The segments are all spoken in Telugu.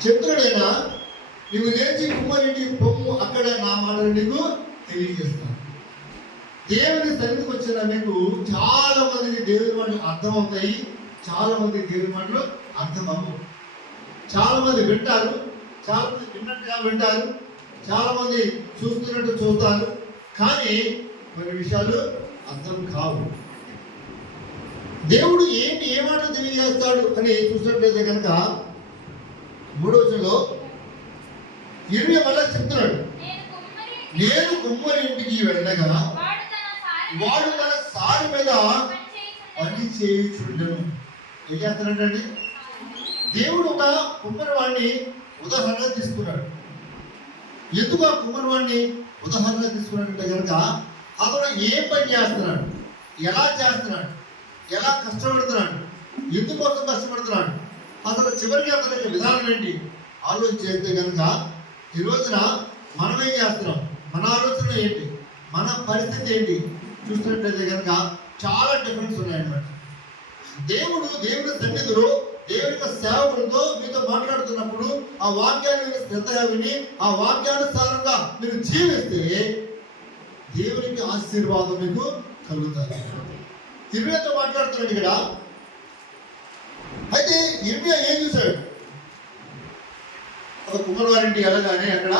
చిత్రమేనా నువ్వు లేచి కుమ్మరింటికి పొమ్ము అక్కడ నా మాటలు నీకు తెలియజేస్తాను. దేవుని సన్నిధికి వచ్చిన మీకు చాలా మందికి దేవుని మాటలు అర్థమవుతాయి చాలా మందికి దేవుని మాటలు అర్థం అవ్వవు చాలా మంది వింటారు చాలా మంది విన్నట్టుగా వింటారు చాలా మంది చూస్తున్నట్టు చూస్తారు కానీ కొన్ని విషయాలు అర్థం కావు. దేవుడు ఏంటి ఏ మాటలు తెలియజేస్తాడు అని చూసినట్లయితే కనుక మూడో వచనంలో ఇరవై వల్ల చెప్తున్నాడు. నేను కుమ్మరి ఇంటికి వెళ్ళగా వాడు తన సారి మీద పని చేయుచుండెను ఏం చేస్తున్నాడండి? దేవుడు ఒక కుమ్మరివాడిని ఉదాహరణ తీసుకున్నాడు. ఎందుకు ఆ కుమ్మరివాడిని ఉదాహరణ తీసుకున్నాడంటే కనుక అతను ఏ పని చేస్తున్నాడు? ఎలా చేస్తున్నాడు? ఎలా కష్టపడుతున్నాడు? ఎందుకోసం కష్టపడుతున్నాడు? అసలు చివరికి అతనికి విధానం ఏంటి? ఆలోచన చేస్తే కనుక ఈ రోజున మనం ఏం చేస్తున్నాం? మన ఆలోచన ఏంటి? మన పరిస్థితి ఏంటి? చూసినట్లయితే కనుక చాలా డిఫరెన్స్ ఉన్నాయన్నమాట. దేవుడు దేవుని సన్నిధిలో దేవుని యొక్క సేవకులతో మీతో మాట్లాడుతున్నప్పుడు ఆ వాక్యాన్ని మీరు శ్రద్ధగా విని ఆ వాక్యానుసారంగా మీరు జీవిస్తే దేవునికి ఆశీర్వాదం మీకు కలుగుతారు ఇరవైతో మాట్లాడుతున్నాడు ఇక్కడ. అయితే ఇర్మియా ఏం చూశాడు? ఒక కుమ్మరివారింటి వెళ్ళగానే అక్కడ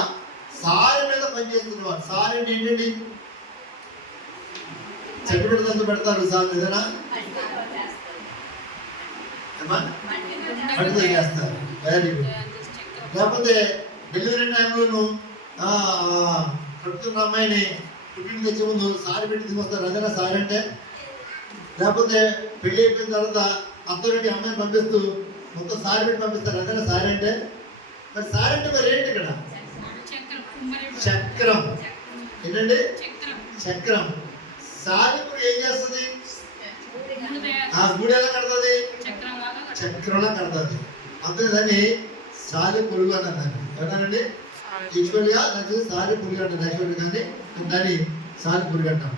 సారి మీద పనిచేస్తున్నవాడు సారి ఏంటండి? చెట్టు పెడతా పెడతారు సార్ ఏదైనా పట్టుతో చేస్తారు. వెరీ గుడ్ లేకపోతే డెలివరీ టైంలోను కడుతున్న అమ్మాయిని పుట్టిన తెచ్చే ముందు సారి పెట్టి తీసుకొస్తారు. అదేనా సారి అంటే? లేకపోతే పెళ్ళి అయిపోయిన తర్వాత అందరికి అమ్మాయిని పంపిస్తూ మొత్తం సారి పెట్టి పంపిస్తారు. అదే సారీ అంటే? మరి సారీ అంటే మరి ఏంటి ఇక్కడ? చక్రం. చక్రం ఏంటండి? చక్రం. సారి ఇప్పుడు ఏం చేస్తుంది? ఆ గుడి ఎలా కడుతుంది. చక్రం చక్రంలా కడుతుంది. అంతే దాన్ని సారి పురుగు అని అన్నారు ఏమన్నారండి ఈక్వల్గా నాకు సారి పురుగు అంటారు. యాక్చువల్ కానీ దాన్ని సారి పురుగు అంటాం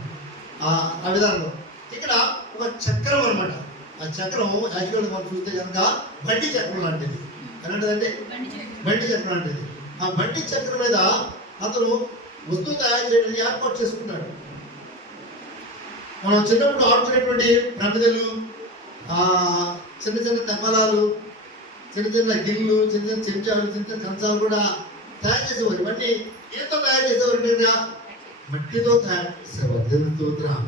ఆ విధానంలో ఇక్కడ ఒక చక్రం అనమాట ఆ చక్రం యాక్చువల్గా మనం చూస్తే కనుక బండి చక్రం లాంటిది. ఎలాంటిదండి? బండి చక్రం. లాంటిది. ఆ బండి చక్రం మీద అతను వస్తువు తయారు చేయడానికి ఏర్పాటు చేసుకున్నాడు మనం చిన్నప్పుడు ఆడుకునేటువంటి ప్రమిదలు ఆ చిన్న చిన్న తెప్పలాలు చిన్న చిన్న గిన్నెలు చిన్న చిన్న చెంచాలు చిన్న చిన్న కంచాలు కూడా తయారు చేసేవారు. ఇవన్నీ ఏతో తయారు చేసేవారు మట్టితో తయారు చేసేవారు.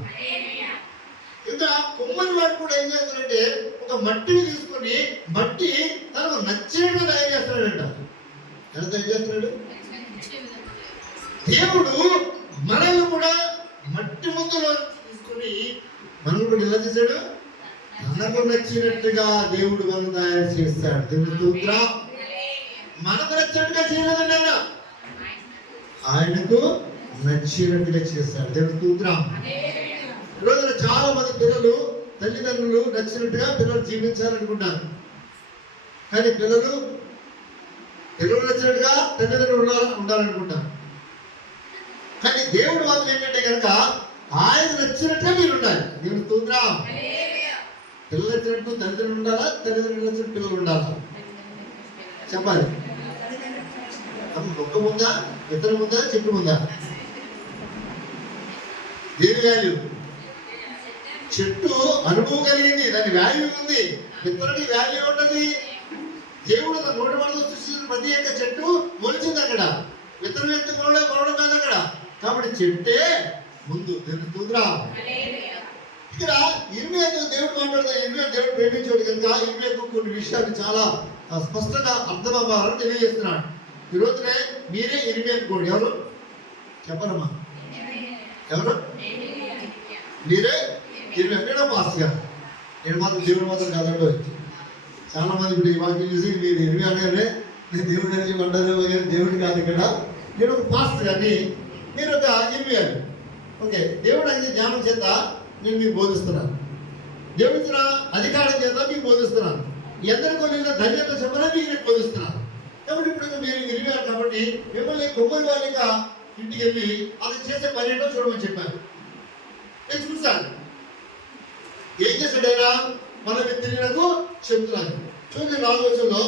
ఇంకా కుమ్మరి వాడు కూడా ఏం చేస్తాడంటే ఒక మట్టిని తీసుకుని మట్టి తనకు నచ్చినట్టు తయారు చేస్తాడంట. ఎలా తయారు చేస్తున్నాడు దేవుడు మనల్ని కూడా మట్టి ముద్దలో తీసుకొని మనల్ని కూడా ఎలా చేశాడు? తనకు నచ్చినట్టుగా దేవుడు మనం తయారు చేస్తాడు. దేవుడు స్తోత్రం. మనకు నచ్చినట్టుగా చేయలేదండి ఆయన. ఆయనకు నచ్చినట్టుగా చేస్తాడు. దేవుడు స్తోత్రం. ఈ రోజున చాలా మంది పిల్లలు తల్లిదండ్రులు నచ్చినట్టుగా పిల్లలు జీవించాలనుకుంటారు కానీ పిల్లలు పిల్లలు నచ్చినట్టుగా తల్లిదండ్రులు ఉండాలి ఉండాలనుకుంటారు. కానీ దేవుడు మాత్రం ఏంటంటే కనుక ఆయన నచ్చినట్టుగా మీరు ఉండాలి. దేవుని తూద్రా పిల్లలు నచ్చినట్టు తల్లిదండ్రులు ఉండాలా? తల్లిదండ్రులు నచ్చినట్టు పిల్లలు ఉండాలా? చెప్పాలి. ఒక్క ముందా ఇద్దరు ముందా చెట్టు ముందా దేని వాల్యూ చెట్టు అనుభవం కలిగింది దాని వాల్యూ ఉంది విత్తనానికి వాల్యూ ఉంటుంది దేవుడు తన నోటి వరకు సృష్టించిన ప్రతి యొక్క చెట్టు మొలిచింది అక్కడ. విత్తనం ఎంత కొనడం కొనడం కాదు అక్కడ. కాబట్టి చెట్టే ముందు దేవుని ఇక్కడ ఇర్మియాతో దేవుడు మాట్లాడుతూ ఇర్మియా దేవుడు ప్రేమించాడు కనుక ఇర్మియాకు కొన్ని విషయాలు చాలా ఆ, స్పష్టంగా అర్థమవ్వాలని తెలియజేస్తున్నాడు. ఈ రోజునే మీరే ఇరవై అనుకోండి ఎవరు? చెప్పరమ్మా. ఎవరు? మీరే ఇరవై ఎక్కడో పాస్ గారు నేను మాత్రం దేవుడు మాత్రం కాదండి. చాలా మంది ఇప్పుడు ఈ వాక్యం చూసి మీరు ఇరవై అనగానే నేను దేవుడు అని పడ్డాను కానీ దేవుడు కాదు ఇక్కడ. నేను ఒక పాస్ కానీ మీరు ఒక ఇరవై అని. ఓకే దేవుడు అనేది జ్ఞానం చేత నేను మీకు బోధిస్తున్నాను. దేవుడు ఇచ్చిన అధికారం చేత మీకు బోధిస్తున్నాను. ఎందరికో నేను ధన్యత చెప్పినా మీకు నేను బోధిస్తున్నాను. కాబట్టి ఇప్పుడు మీరు ఇరిగారు కాబట్టి మిమ్మల్ని కొమ్మరి వాళ్ళ ఇంటికి వెళ్ళి అది చేసే పని ఏంటో చూడమని చెప్పాను. నేను చూశాను. ఏం చేశాడైనా మన వ్యక్తిలకు చెప్తున్నాను చూడండి నాలుగు రోజుల్లో